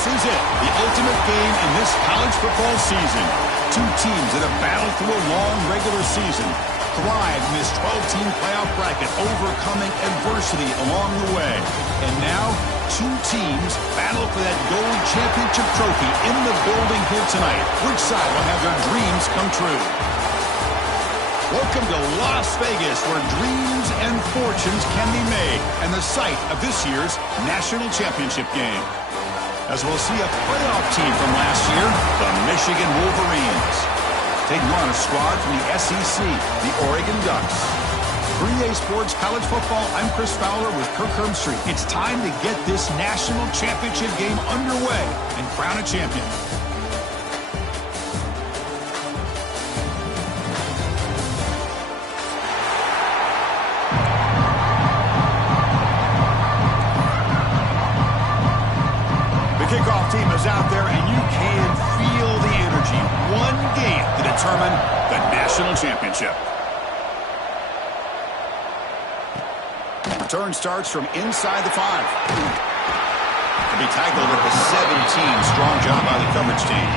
This is it, the ultimate game in this college football season. Two teams that have battled through a long regular season, thrived in this 12-team playoff bracket, overcoming adversity along the way. And now, two teams battle for that gold championship trophy in the building here tonight. Which side will have their dreams come true? Welcome to Las Vegas, where dreams and fortunes can be made, and the site of this year's national championship game. As we'll see a playoff team from last year, the Michigan Wolverines. Taking on a squad from the SEC, the Oregon Ducks. For EA Sports College Football, I'm Chris Fowler with Kirk Herbstreit. It's time to get this national championship game underway and crown a champion. Kickoff team is out there, and you can feel the energy. One game to determine the national championship. Return starts from inside the 5. To be tackled at the 17. Strong job by the coverage team.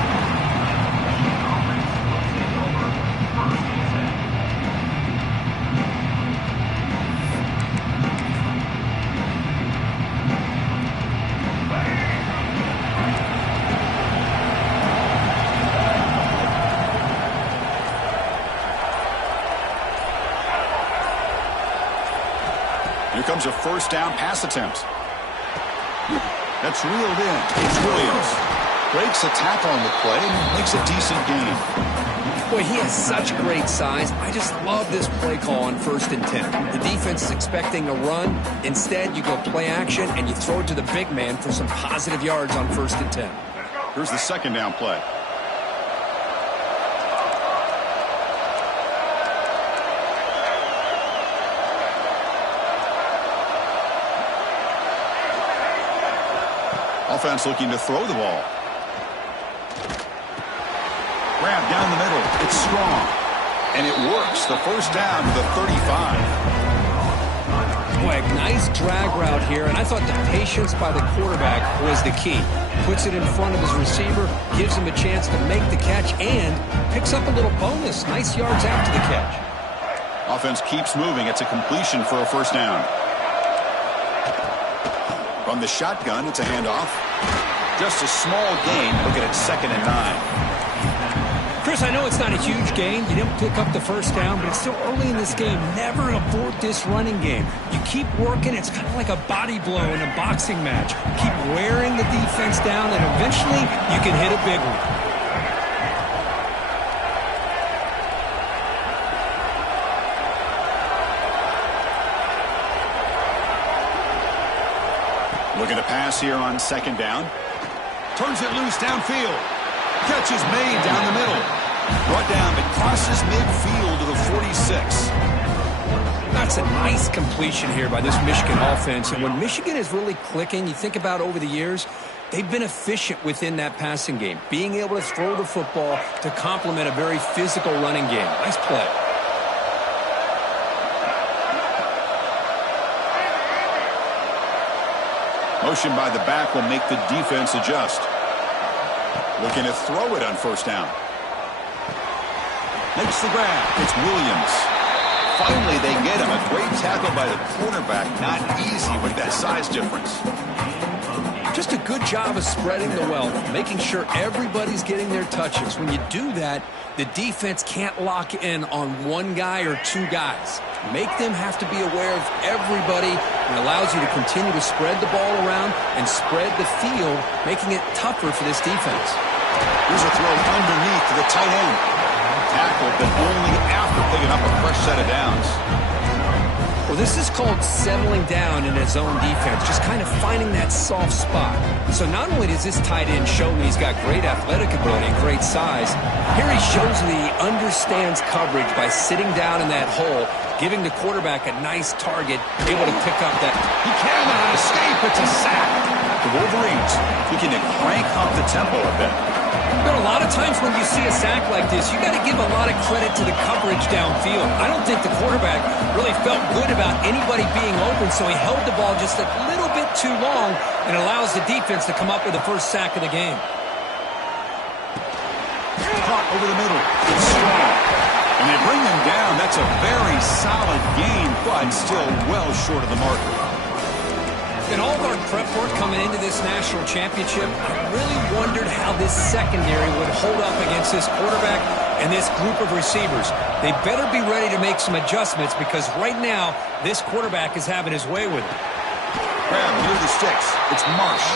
Here comes a first down pass attempt. That's reeled in. It's Williams. Breaks a tackle on the play and makes a decent gain. Boy, he has such great size. I just love this play call on 1st and 10. The defense is expecting a run. Instead, you go play action and you throw it to the big man for some positive yards on 1st and 10. Here's the second down play. Offense looking to throw the ball. Grab down the middle. It's strong. And it works. The first down to the 35. Boy, a nice drag route here, and I thought the patience by the quarterback was the key. Puts it in front of his receiver, gives him a chance to make the catch, and picks up a little bonus. Nice yards after the catch. Offense keeps moving. It's a completion for a first down. From the shotgun, it's a handoff. Just a small gain. Look at it, 2nd and 9. Chris, I know it's not a huge gain. You didn't pick up the first down, but it's still early in this game. Never abort this running game. You keep working. It's kind of like a body blow in a boxing match. Keep wearing the defense down, and eventually you can hit a big one. Looking to pass here on 2nd down. Turns it loose downfield. Catch is made down the middle. Brought down, but crosses midfield to the 46. That's a nice completion here by this Michigan offense. And when Michigan is really clicking, you think about over the years, they've been efficient within that passing game. Being able to throw the football to complement a very physical running game. Nice play. Motion by the back will make the defense adjust. Looking to throw it on 1st down. Makes the grab. It's Williams. Finally, they get him. A great tackle by the cornerback. Not easy with that size difference. Just a good job of spreading the wealth, making sure everybody's getting their touches. When you do that, the defense can't lock in on one guy or two guys. Make them have to be aware of everybody, and allows you to continue to spread the ball around and spread the field, making it tougher for this defense. Here's a throw underneath to the tight end. Tackled, but only after picking up a fresh set of downs. Well, this is called settling down in his own defense, just kind of finding that soft spot. So not only does this tight end show me he's got great athletic ability and great size, here he shows me he understands coverage by sitting down in that hole, giving the quarterback a nice target, able to pick up that. He cannot escape. It's a sack. The Wolverines looking to crank up the tempo a bit. But a lot of times when you see a sack like this, you got to give a lot of credit to the coverage downfield. I don't think the quarterback really felt good about anybody being open, so he held the ball just a little bit too long and allows the defense to come up with the first sack of the game. Caught over the middle. It's strong. And they bring him down. That's a very solid gain, but still well short of the marker. In all of our prep work coming into this national championship, I really wondered how this secondary would hold up against this quarterback and this group of receivers. They better be ready to make some adjustments because right now, this quarterback is having his way with it. Grab near the sticks. It's Marsh.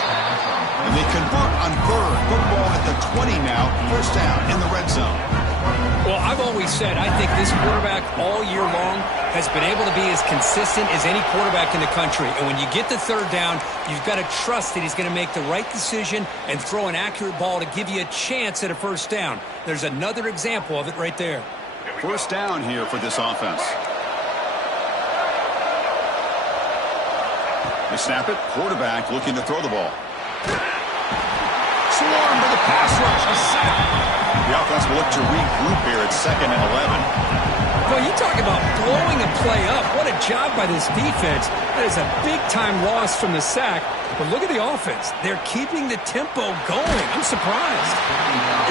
And they convert on third. Football at the 20 now. First down in the red zone. Well, I've always said I think this quarterback all year long has been able to be as consistent as any quarterback in the country. And when you get the third down, you've got to trust that he's going to make the right decision and throw an accurate ball to give you a chance at a first down. There's another example of it right there. First down here for this offense. They snap it. Quarterback looking to throw the ball. Swarmed by the pass rush. A sack. The offense will look to regroup here at 2nd and 11. Well, you talk about blowing a play up. What a job by this defense. That is a big-time loss from the sack. But look at the offense. They're keeping the tempo going. I'm surprised.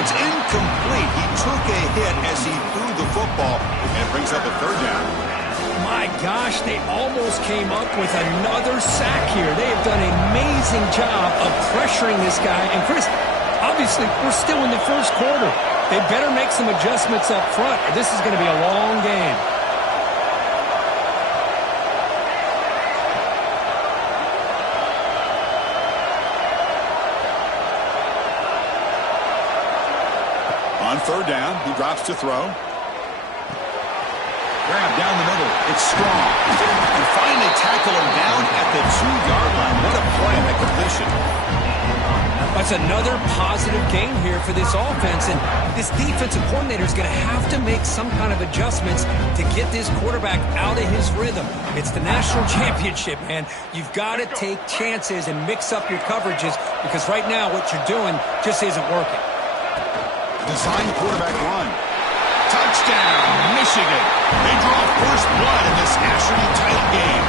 It's incomplete. He took a hit as he threw the football, and it brings up a third down. My gosh, they almost came up with another sack here. They have done an amazing job of pressuring this guy. And, Chris, obviously, we're still in the first quarter. They better make some adjustments up front, or this is going to be a long game. On third down, he drops to throw. Grab down the middle. It's strong. And finally tackle him down at the 2-yard line. What a play on that completion. That's another positive gain here for this offense, and this defensive coordinator is going to have to make some kind of adjustments to get this quarterback out of his rhythm. It's the national championship, man. You've got to take chances and mix up your coverages because right now what you're doing just isn't working. Design quarterback run. Touchdown, Michigan. They draw first blood in this national title game.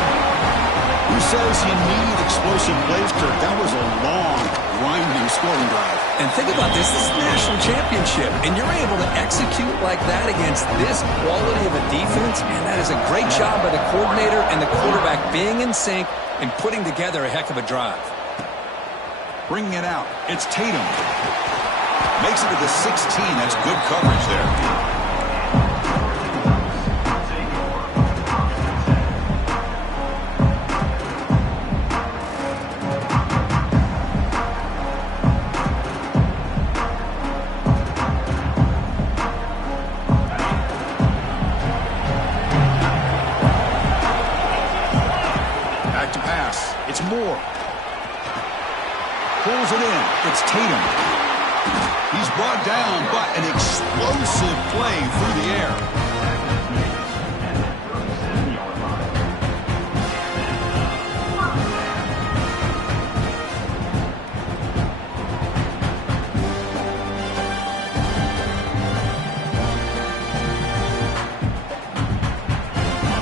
Who says you need explosive plays, Kirk? That was a long, grinding scoring drive. And think about this. This is the national championship, and you're able to execute like that against this quality of a defense, and that is a great job by the coordinator and the quarterback being in sync and putting together a heck of a drive. Bringing it out. It's Tatum. Makes it to the 16. That's good coverage there. Back to pass. It's Moore. Pulls it in. It's Tatum. He's brought down, but an explosive play through the air.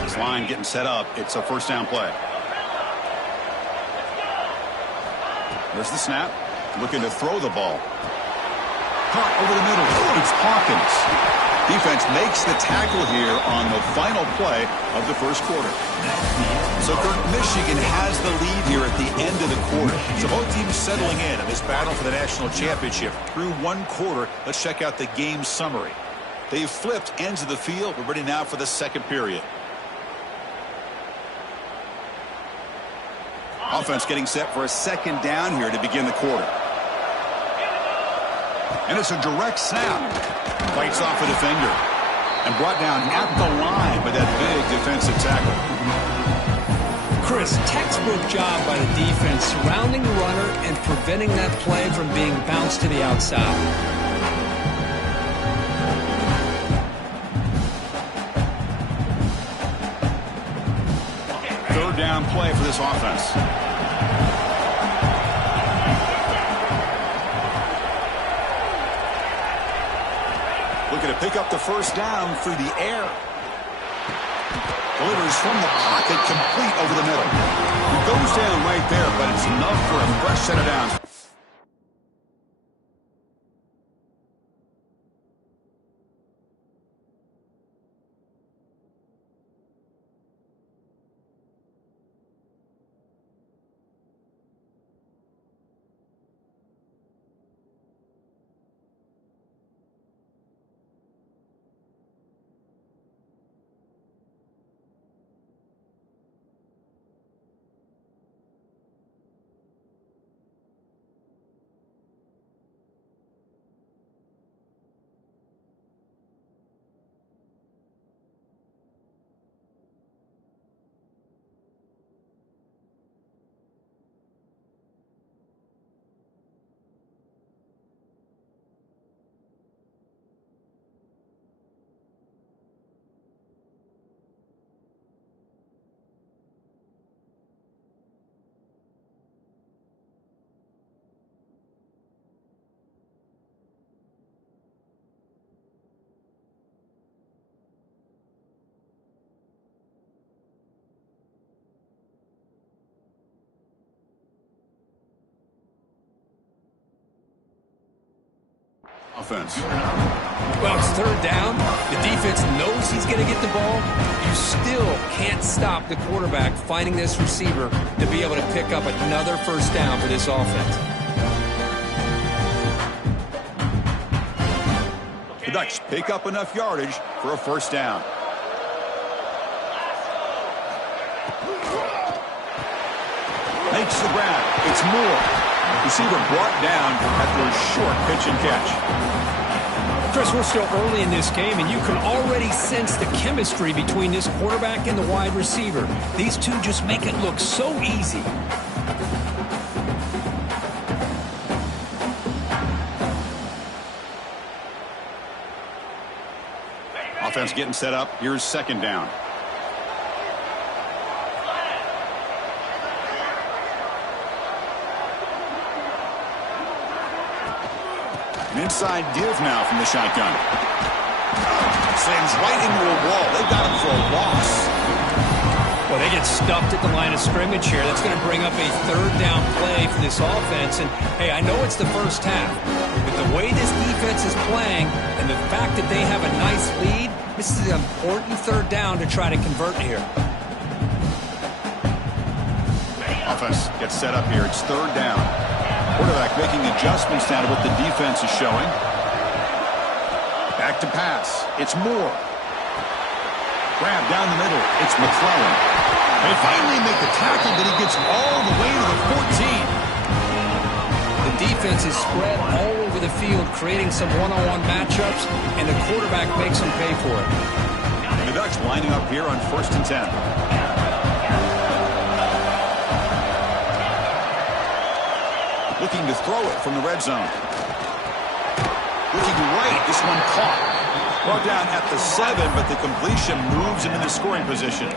This line getting set up. It's a first down play. There's the snap. Looking to throw the ball. Caught over the middle. It's Hawkins. Defense makes the tackle here on the final play of the first quarter. So, Kirk, Michigan has the lead here at the end of the quarter. So both teams settling in this battle for the national championship. Through one quarter, let's check out the game summary. They've flipped ends of the field. We're ready now for the second period. Offense getting set for a second down here to begin the quarter. And it's a direct snap. Fights off a defender. And brought down at the line by that big defensive tackle. Chris, textbook job by the defense surrounding the runner and preventing that play from being bounced to the outside. Third down play for this offense. pick up the first down through the air. Delivers from the pocket, complete over the middle. It goes down right there, but it's enough for a fresh set of downs. Offense. Well, it's third down. The defense knows he's going to get the ball. You still can't stop the quarterback finding this receiver to be able to pick up another first down for this offense. The Ducks pick up enough yardage for a first down. Makes the grab. It's Moore. Receiver brought down after a short pitch and catch. Chris, we're still early in this game, and you can already sense the chemistry between this quarterback and the wide receiver. These two just make it look so easy. Offense getting set up. Here's second down. An inside give now from the shotgun. Slams right into a wall. They've got him for a loss. Well, they get stuffed at the line of scrimmage here. That's going to bring up a third down play for this offense. And, hey, I know it's the first half, but the way this defense is playing and the fact that they have a nice lead, this is an important third down to try to convert here. Offense gets set up here. It's third down. Quarterback making adjustments now to what the defense is showing. Back to pass. It's Moore. Grab down the middle. It's McClellan. They finally make the tackle, but he gets all the way to the 14. The defense is spread all over the field, creating some one-on-one matchups, and the quarterback makes them pay for it. The Ducks lining up here on 1st and 10. Looking to throw it from the red zone. Looking right. This one caught. Brought down at the 7, but the completion moves him into scoring position.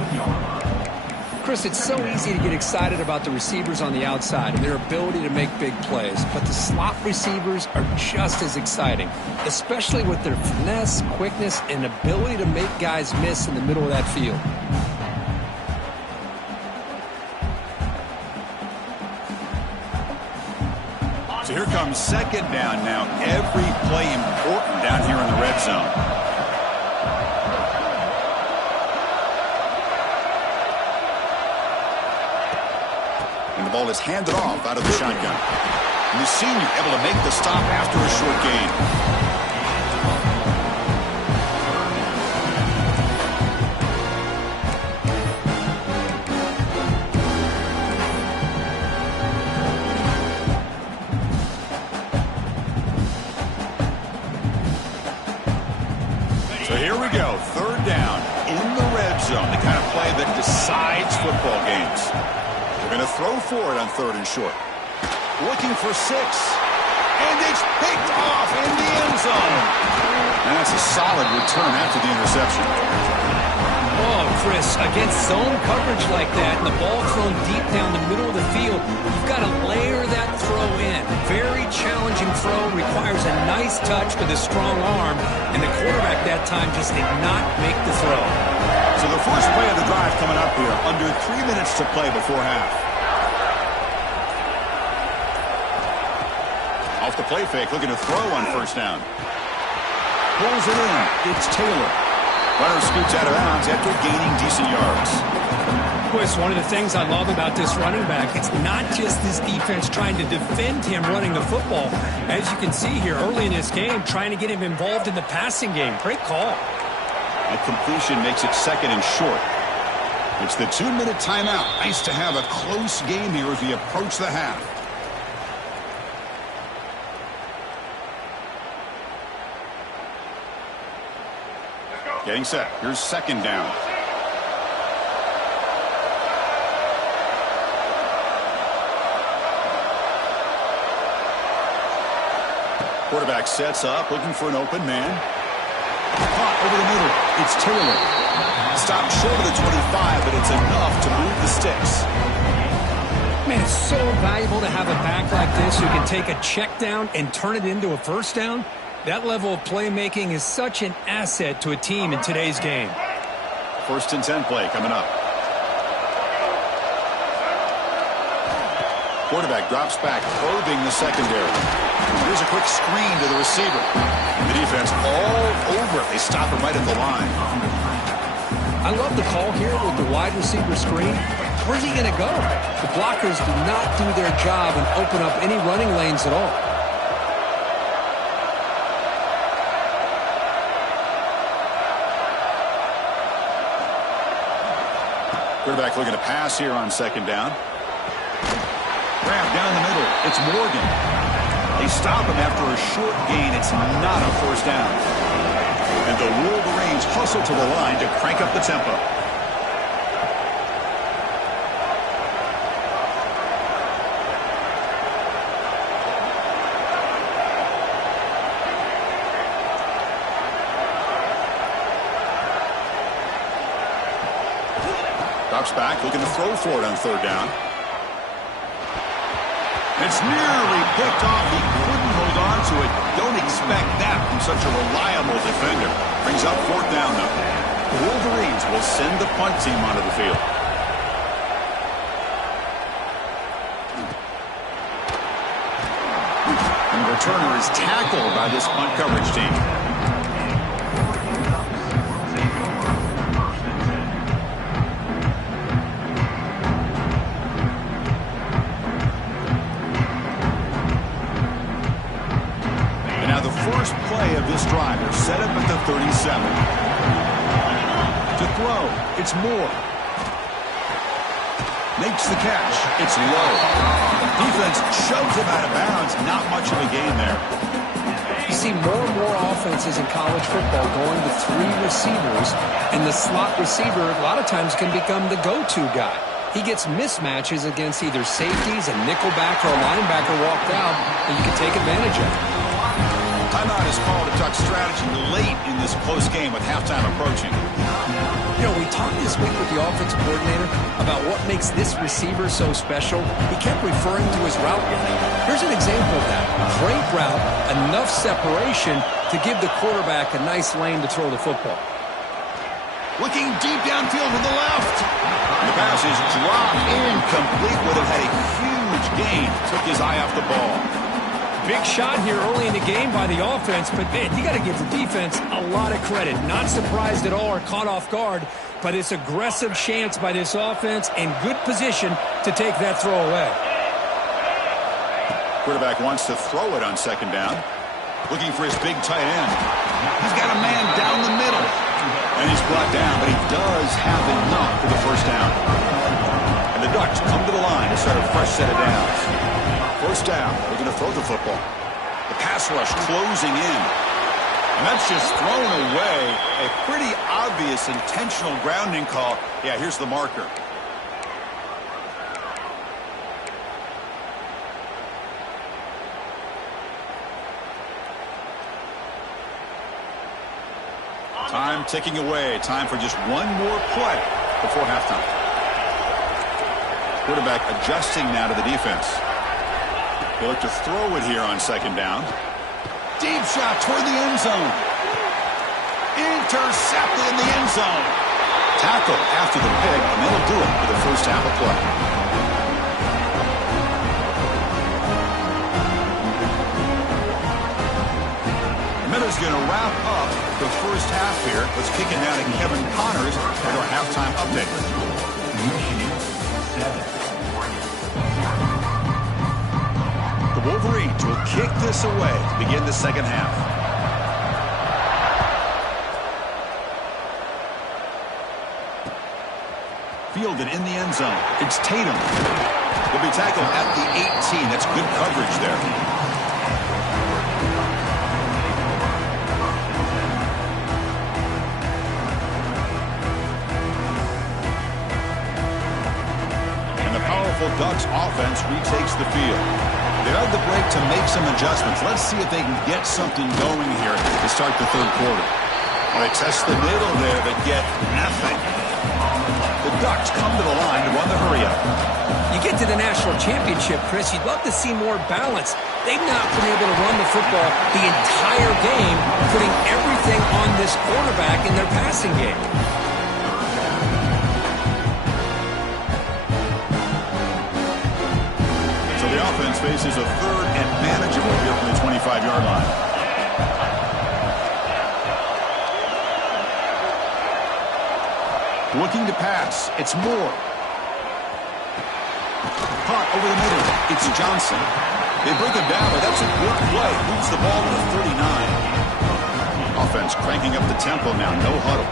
Chris, it's so easy to get excited about the receivers on the outside and their ability to make big plays, but the slot receivers are just as exciting, especially with their finesse, quickness, and ability to make guys miss in the middle of that field. So here comes second down now. Every play important down here in the red zone. And the ball is handed off out of the shotgun. And the senior able to make the stop after a short gain. So here we go, third down in the red zone, the kind of play that decides football games. They're going to throw for it on 3rd and short. Looking for 6, and it's picked off in the end zone. And that's a solid return after the interception. Oh, Chris, against zone coverage like that and the ball thrown deep down the middle of the field, you've got to layer that throw in. Very challenging throw, requires a nice touch with a strong arm, and the quarterback that time just did not make the throw. So the first play of the drive coming up here, under 3 minutes to play before half. Off the play fake, looking to throw on first down. Pulls it in. It's Taylor. Runner scoots out of bounds after gaining decent yards. Chris, one of the things I love about this running back, it's not just this defense trying to defend him running the football. As you can see here early in this game, trying to get him involved in the passing game. Great call. That completion makes it second and short. It's the 2-minute timeout. Nice to have a close game here as we approach the half. Getting set. Here's second down. Quarterback sets up, looking for an open man. Caught over the middle. It's Taylor. Stopped short of the 25, but it's enough to move the sticks. Man, it's so valuable to have a back like this who can take a check down and turn it into a first down. That level of playmaking is such an asset to a team in today's game. First and 10 play coming up. Quarterback drops back, probing the secondary. Here's a quick screen to the receiver. The defense all over it. They stop him right at the line. I love the call here with the wide receiver screen. Where's he going to go? The blockers do not do their job and open up any running lanes at all. Quarterback looking to pass here on second down. Grab down the middle. It's Morgan. They stop him after a short gain. It's not a first down. And the Wolverines hustle to the line to crank up the tempo. Drops back, looking to throw for it on third down. It's nearly picked off. He couldn't hold on to it. Don't expect that from such a reliable defender. Brings up fourth down, though. The Wolverines will send the punt team onto the field. And the returner is tackled by this punt coverage team. First play of this drive, they're set up at the 37. To throw, it's Moore. Makes the catch. It's low. Defense shoves him out of bounds. Not much of a gain there. You see more and more offenses in college football going to three receivers, and the slot receiver a lot of times can become the go-to guy. He gets mismatches against either safeties, a nickelback, or a linebacker walked out, and you can take advantage of it. Timeout is called to talk strategy late in this close game with halftime approaching. You know, we talked this week with the offensive coordinator about what makes this receiver so special. He kept referring to his route running. Here's an example of that. Great route, enough separation to give the quarterback a nice lane to throw the football. Looking deep downfield to the left. The pass is dropped incomplete. Would have had a huge gain. Took his eye off the ball. Big shot here early in the game by the offense, but man, you got to give the defense a lot of credit. Not surprised at all or caught off guard, but it's aggressive chance by this offense and good position to take that throw away. Quarterback wants to throw it on second down. Looking for his big tight end. He's got a man down the middle. And he's brought down, but he does have enough for the first down. And the Ducks come to the line to start a fresh set of downs. First down, they're going to throw the football. The pass rush closing in. And that's just thrown away. A pretty obvious intentional grounding call. Yeah, here's the marker. Time Time ticking away. Time for just one more play before halftime. Quarterback adjusting now to the defense. They look to throw it here on second down. Deep shot toward the end zone. Intercepted in the end zone. Tackle after the pick, and that'll do it for the first half of play. Miller's going to wrap up the first half here. Let's kick it now to Kevin Connors for our halftime update. The Wolverines will kick this away to begin the second half. Fielded in the end zone. It's Tatum. He'll be tackled at the 18. That's good coverage there. And the powerful Ducks offense retakes the field. They had the break to make some adjustments. Let's see if they can get something going here to start the third quarter. Well, they test the middle there, but get nothing. The Ducks come to the line to run the hurry-up. You get to the national championship, Chris, you'd love to see more balance. They've not been able to run the football the entire game, putting everything on this quarterback in their passing game. So the offense faces a third and manageable here from the 25-yard line. Looking to pass. It's Moore. Caught over the middle. It's Johnson. They bring him down, but that's a good play. Moves the ball to the 39. Offense cranking up the tempo now. No huddle.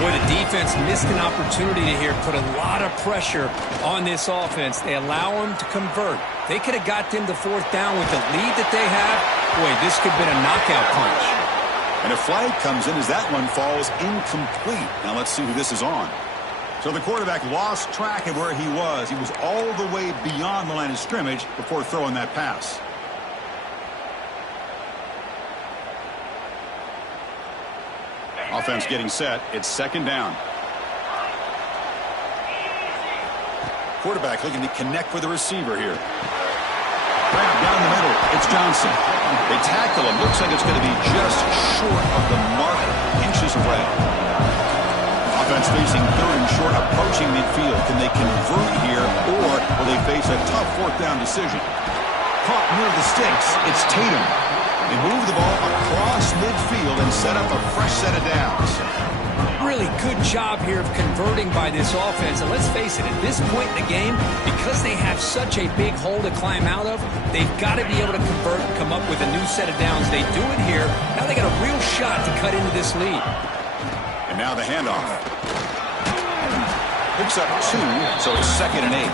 Boy, the defense missed an opportunity to here put a lot of pressure on this offense. They allow them to convert. They could have got them to fourth down with the lead that they have. Boy, this could have been a knockout punch. And a flag comes in as that one falls incomplete. Now let's see who this is on. So the quarterback lost track of where he was. He was all the way beyond the line of scrimmage before throwing that pass. Offense getting set. It's second down. Quarterback looking to connect with the receiver here. Grab down the middle. It's Johnson. They tackle him. Looks like it's going to be just short of the mark, inches away. Offense facing third and short, approaching midfield. Can they convert here, or will they face a tough fourth down decision? Caught near the sticks. It's Tatum. They move the ball across midfield and set up a fresh set of downs. Really good job here of converting by this offense. And let's face it, at this point in the game, because they have such a big hole to climb out of, they've got to be able to convert and come up with a new set of downs. They do it here. Now they got a real shot to cut into this lead. And now the handoff. Picks up 2, so it's 2nd and 8.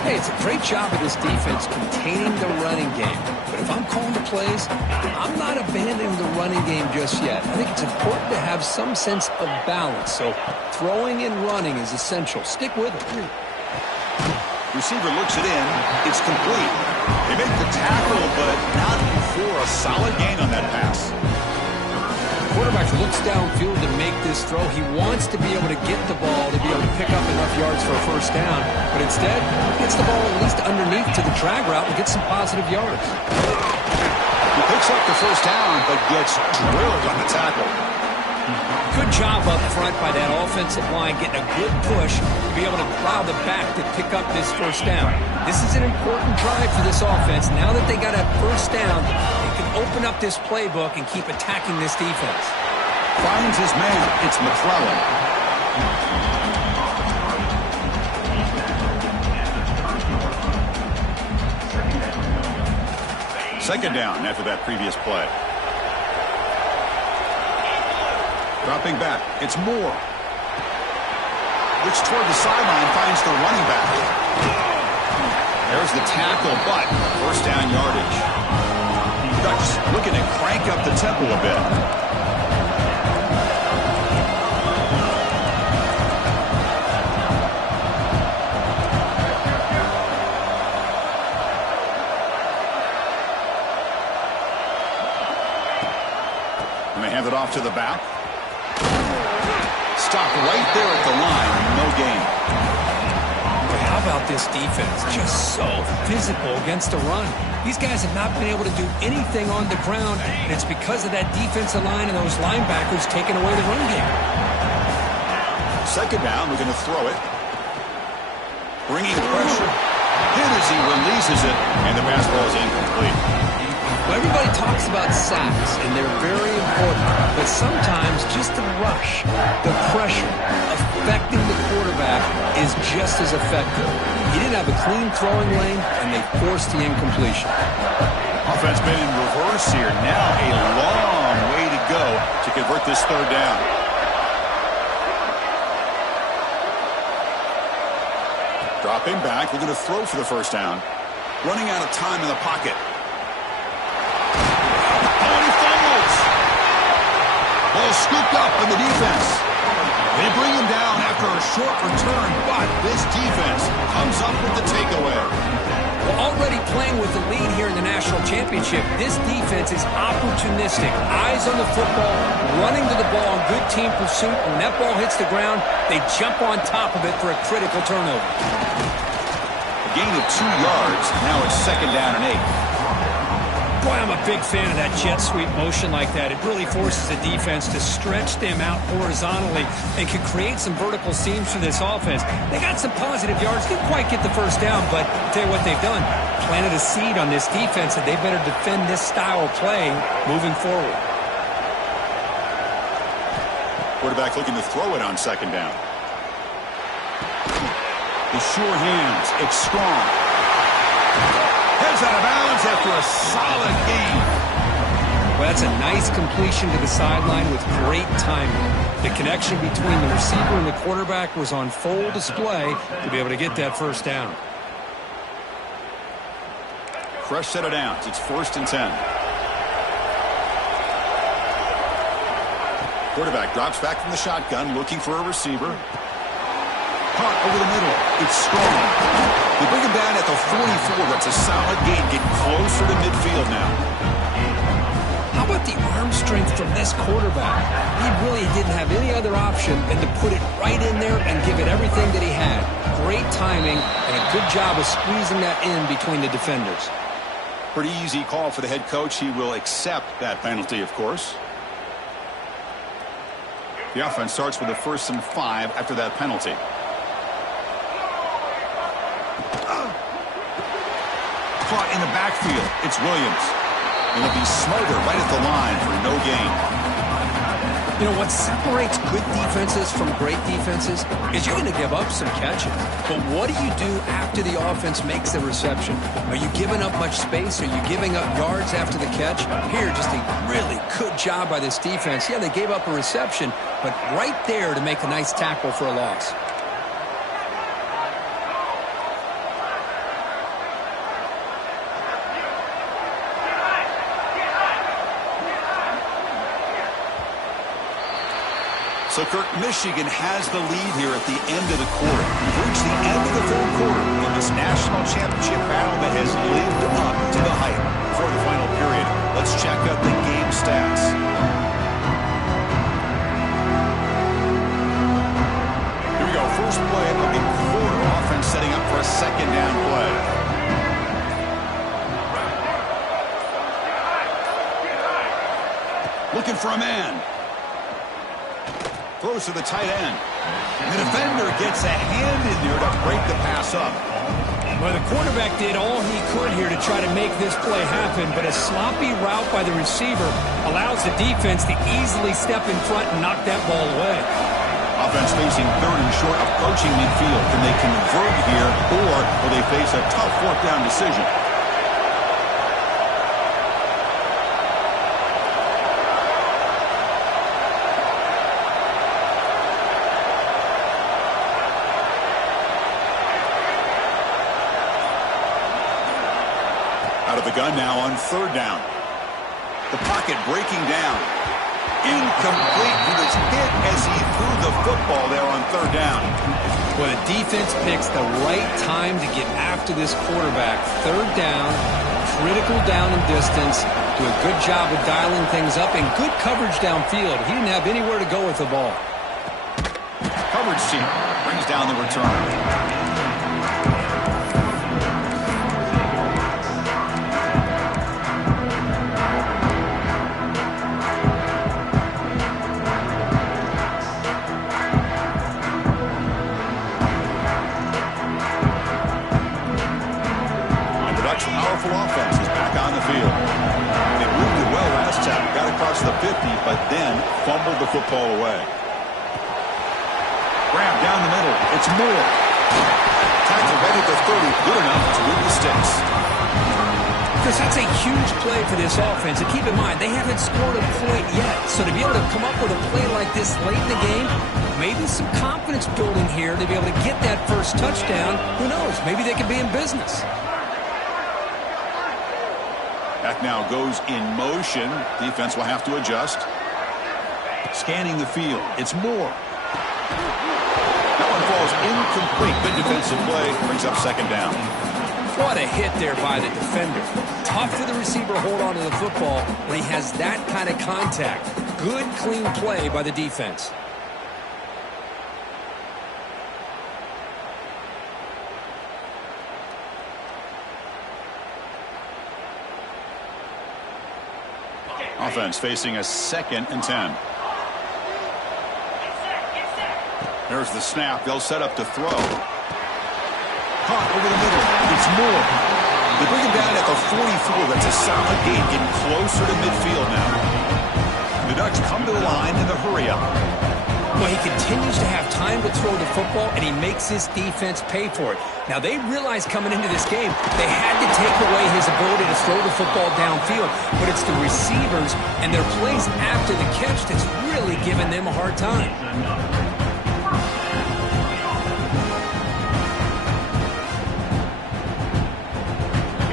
Hey, it's a great job of this defense containing the running game. But if I'm calling the plays, I'm not abandoning the running game just yet. I think it's important to have some sense of balance. So throwing and running is essential. Stick with it. Receiver looks it in. It's complete. They make the tackle, but not for a solid gain on that pass. Quarterback looks downfield to make this throw. He wants to be able to get the ball to be able to pick up enough yards for a first down. But instead, he gets the ball at least underneath to the drag route and gets some positive yards. He picks up the first down, but gets drilled on the tackle. Good job up front by that offensive line, getting a good push to be able to allow the back to pick up this first down. This is an important drive for this offense. Now that they got a first down, they can open up this playbook and keep attacking this defense. Finds his man. It's McClellan. Second down after that previous play. Dropping back. It's Moore. Looks toward the sideline, finds the running back. There's the tackle, but first down yardage. Ducks looking to crank up the tempo a bit. And they hand it off to the back. stopped right there at the line. No gain. How about this defense? Just so physical against the run. These guys have not been able to do anything on the ground, and it's because of that defensive line and those linebackers taking away the run game. Second down, we're going to throw it. Bringing pressure. Hit as he releases it, and the pass ball is incomplete. Well, everybody talks about sacks, and they're very important, but sometimes just the rush, the pressure, affecting the quarterback is just as effective. He didn't have a clean throwing lane, and they forced the incompletion. Offense been in reverse here. Now a long way to go to convert this third down. Dropping back. We're going to throw for the first down. Running out of time in the pocket. Oh, and he fumbles. Ball scooped up by the defense. They bring him down after a short return, but this defense comes up with the takeaway. Well, already playing with the lead here in the national championship, this defense is opportunistic. Eyes on the football, running to the ball in good team pursuit. When that ball hits the ground, they jump on top of it for a critical turnover. A gain of 2 yards. Now it's second down and 8. Boy, I'm a big fan of that jet sweep motion like that. It really forces the defense to stretch them out horizontally and can create some vertical seams for this offense. They got some positive yards. Didn't quite get the first down, but I'll tell you what they've done. Planted a seed on this defense, and they better defend this style of play moving forward. Quarterback looking to throw it on second down. The sure hands. It's strong. Heads out of bounds after a solid gain. Well, that's a nice completion to the sideline with great timing. The connection between the receiver and the quarterback was on full display to be able to get that first down. Fresh set of downs. It's 1st and 10. Quarterback drops back from the shotgun, looking for a receiver. Caught over the middle. It's strong. They bring him down at the 44. That's a solid gain. Getting closer to midfield now. How about the arm strength from this quarterback? He really didn't have any other option than to put it right in there and give it everything that he had. Great timing and a good job of squeezing that in between the defenders. Pretty easy call for the head coach. He will accept that penalty, of course. The offense starts with a 1st and 5 after that penalty. Caught in the backfield. It's Williams. And he'll be smothered right at the line for no gain. You know, what separates good defenses from great defenses is you're going to give up some catches. But what do you do after the offense makes the reception? Are you giving up much space? Are you giving up yards after the catch? Here, just a really good job by this defense. Yeah, they gave up a reception, but right there to make a nice tackle for a loss. So, Kirk, Michigan has the lead here at the end of the quarter. We've reached the end of the third quarter in this national championship battle that has lived up to the hype. For the final period, let's check out the game stats. Here we go. First play of the quarter. Offense setting up for a second down play. Looking for a man. Throws to the tight end. The defender gets a hand in there to break the pass up. Well, the quarterback did all he could here to try to make this play happen, but a sloppy route by the receiver allows the defense to easily step in front and knock that ball away. Offense facing 3rd and short, approaching midfield. Can they convert here, or will they face a tough 4th down decision? Out of the gun now on 3rd down. The pocket breaking down. Incomplete. He was hit as he threw the football there on 3rd down. Well, the defense picks the right time to get after this quarterback. 3rd down, critical down and distance. Do a good job of dialing things up and good coverage downfield. He didn't have anywhere to go with the ball. coverage team brings down the return. Powerful offense is back on the field. They moved it well last time. Got across the 50, but then fumbled the football away. Grab down the middle. It's Moore. Tackle right at the 30. Good enough to move the sticks. Chris, that's a huge play for this offense. And keep in mind, they haven't scored a point yet. So to be able to come up with a play like this late in the game, maybe some confidence building here to be able to get that first touchdown. Who knows? Maybe they could be in business. Back now goes in motion. Defense will have to adjust. Scanning the field. It's Moore. That one falls incomplete. Good defensive play. Brings up second down. What a hit there by the defender. Tough for the receiver to hold on to the football when he has that kind of contact. Good, clean play by the defense. Offense facing a 2nd and 10. There's the snap. They'll set up to throw. Caught over the middle. It's Moore. They bring him down at the 44. That's a solid gain. Getting closer to midfield now. The Ducks come to the line in the hurry up. Well, he continues to have time to throw the football, and he makes his defense pay for it. Now, they realized coming into this game they had to take away his ability to throw the football downfield, but it's the receivers and their plays after the catch that's really giving them a hard time.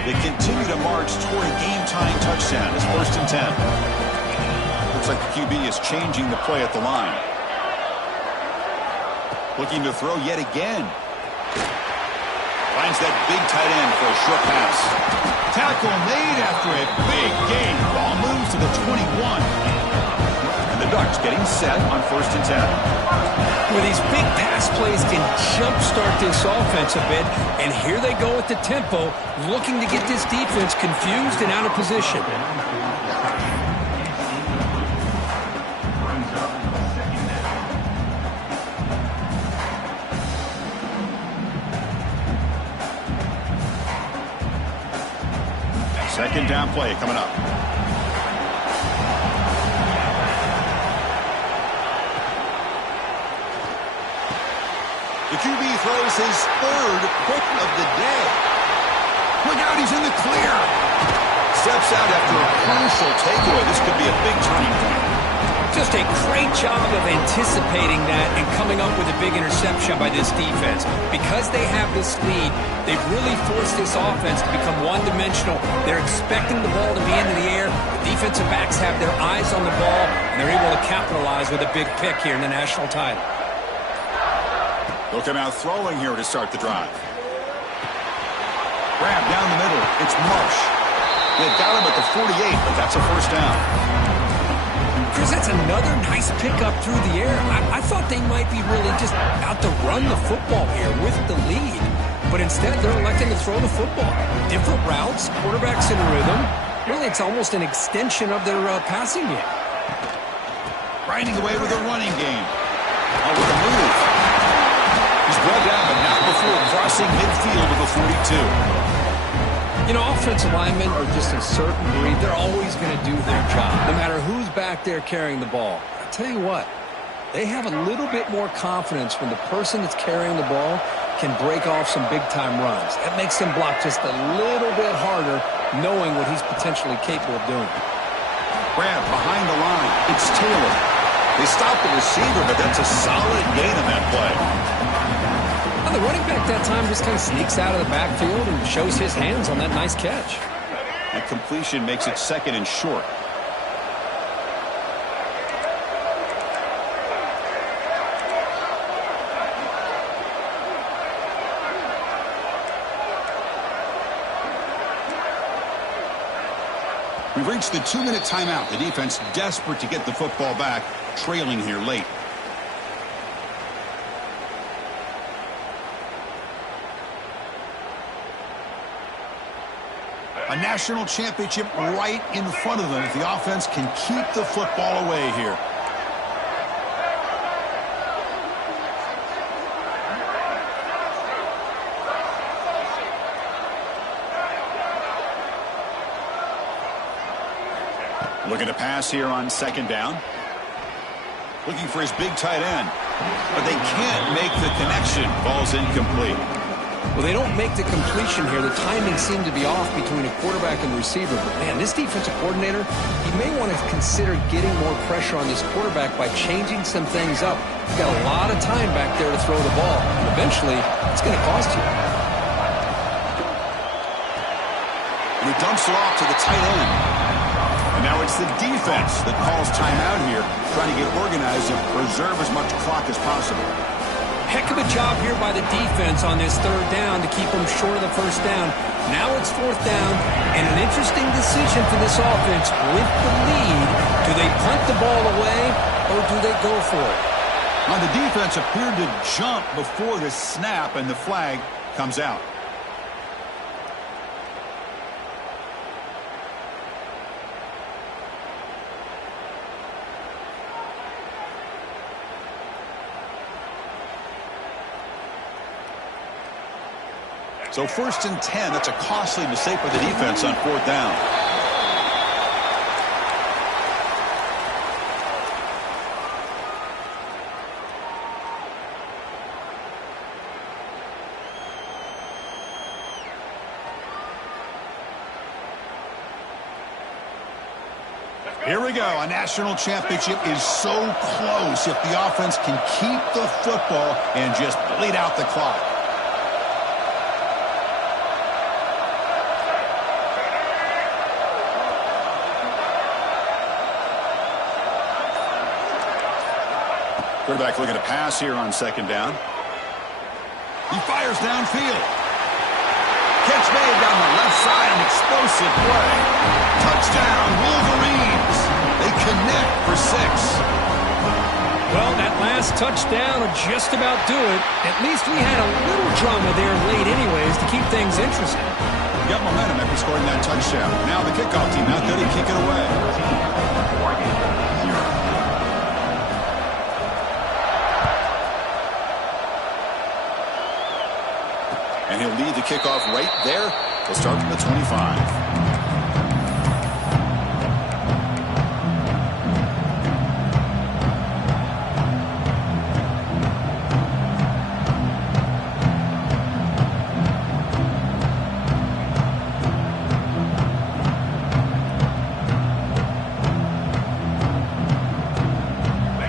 They continue to march toward a game-tying touchdown. It's 1st and 10. Looks like the QB is changing the play at the line. Looking to throw yet again. Finds that big tight end for a short pass. Tackle made after a big gain. Ball moves to the 21. And the Ducks getting set on 1st and 10. Well, these big pass plays can jumpstart this offense a bit. And here they go at the tempo, looking to get this defense confused and out of position. Second down play coming up. The QB throws his 3rd pick of the day. Look out, he's in the clear. Steps out after a crucial takeaway. This could be a big turning point. Just a great job of anticipating that and coming up with a big interception by this defense. Because they have this lead, they've really forced this offense to become one-dimensional. They're expecting the ball to be into the air. The defensive backs have their eyes on the ball, and they're able to capitalize with a big pick here in the national title. They'll come out throwing here to start the drive. Grab down the middle. It's Marsh. They've got him at the 48, but that's a 1st down. Chris, that's another nice pickup through the air. I thought they might be really just out to run the football here with the lead. But instead, they're electing to throw the football. Different routes, quarterbacks in rhythm. Really, it's almost an extension of their passing game. Grinding away with a running game. Oh, with a move. He's brought down, but not before crossing midfield of the 42. You know, offensive linemen are just a certain breed. They're always going to do their job, no matter who's back there carrying the ball. I tell you what, they have a little bit more confidence when the person that's carrying the ball can break off some big-time runs. That makes them block just a little bit harder, knowing what he's potentially capable of doing. Grab behind the line. It's Taylor. They stop the receiver, but that's a solid gain on that play. Well, the running back that time just kind of sneaks out of the backfield and shows his hands on that nice catch. That completion makes it 2nd and short. We've reached the 2-minute timeout. The defense desperate to get the football back, trailing here late. A national championship right in front of them if the offense can keep the football away here. Looking to pass here on second down. Looking for his big tight end. But they can't make the connection. Ball's incomplete. Well, they don't make the completion here. The timing seemed to be off between a quarterback and the receiver. But, man, this defensive coordinator, he may want to consider getting more pressure on this quarterback by changing some things up. He's got a lot of time back there to throw the ball. And eventually, it's going to cost you. And he dumps it off to the tight end. And now it's the defense that calls timeout here, trying to get organized and preserve as much clock as possible. Heck of a job here by the defense on this third down to keep them short of the first down. Now it's fourth down, and an interesting decision for this offense with the lead. Do they punt the ball away, or do they go for it? Now the defense appeared to jump before the snap, and the flag comes out. So 1st and 10, that's a costly mistake by the defense on fourth down. Here we go. A national championship is so close if the offense can keep the football and just bleed out the clock. Quarterback looking to pass here on second down. He fires downfield. Catch made down the left side, an explosive play. Touchdown, Wolverines. They connect for 6. Well, that last touchdown will just about do it. At least we had a little drama there late anyways to keep things interesting. Got momentum after scoring that touchdown. Now the kickoff team out there to kick it away. And he'll lead the kickoff right there. He'll start from the 25.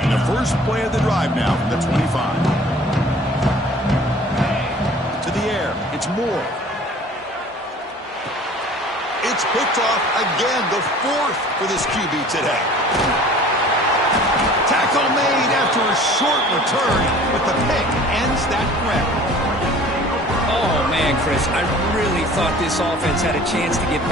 And the first play of the drive now from the 25. It's Moore. It's picked off again, the 4th for this QB today. Tackle made after a short return, but the pick ends that threat. Oh, man, Chris, I really thought this offense had a chance to get back.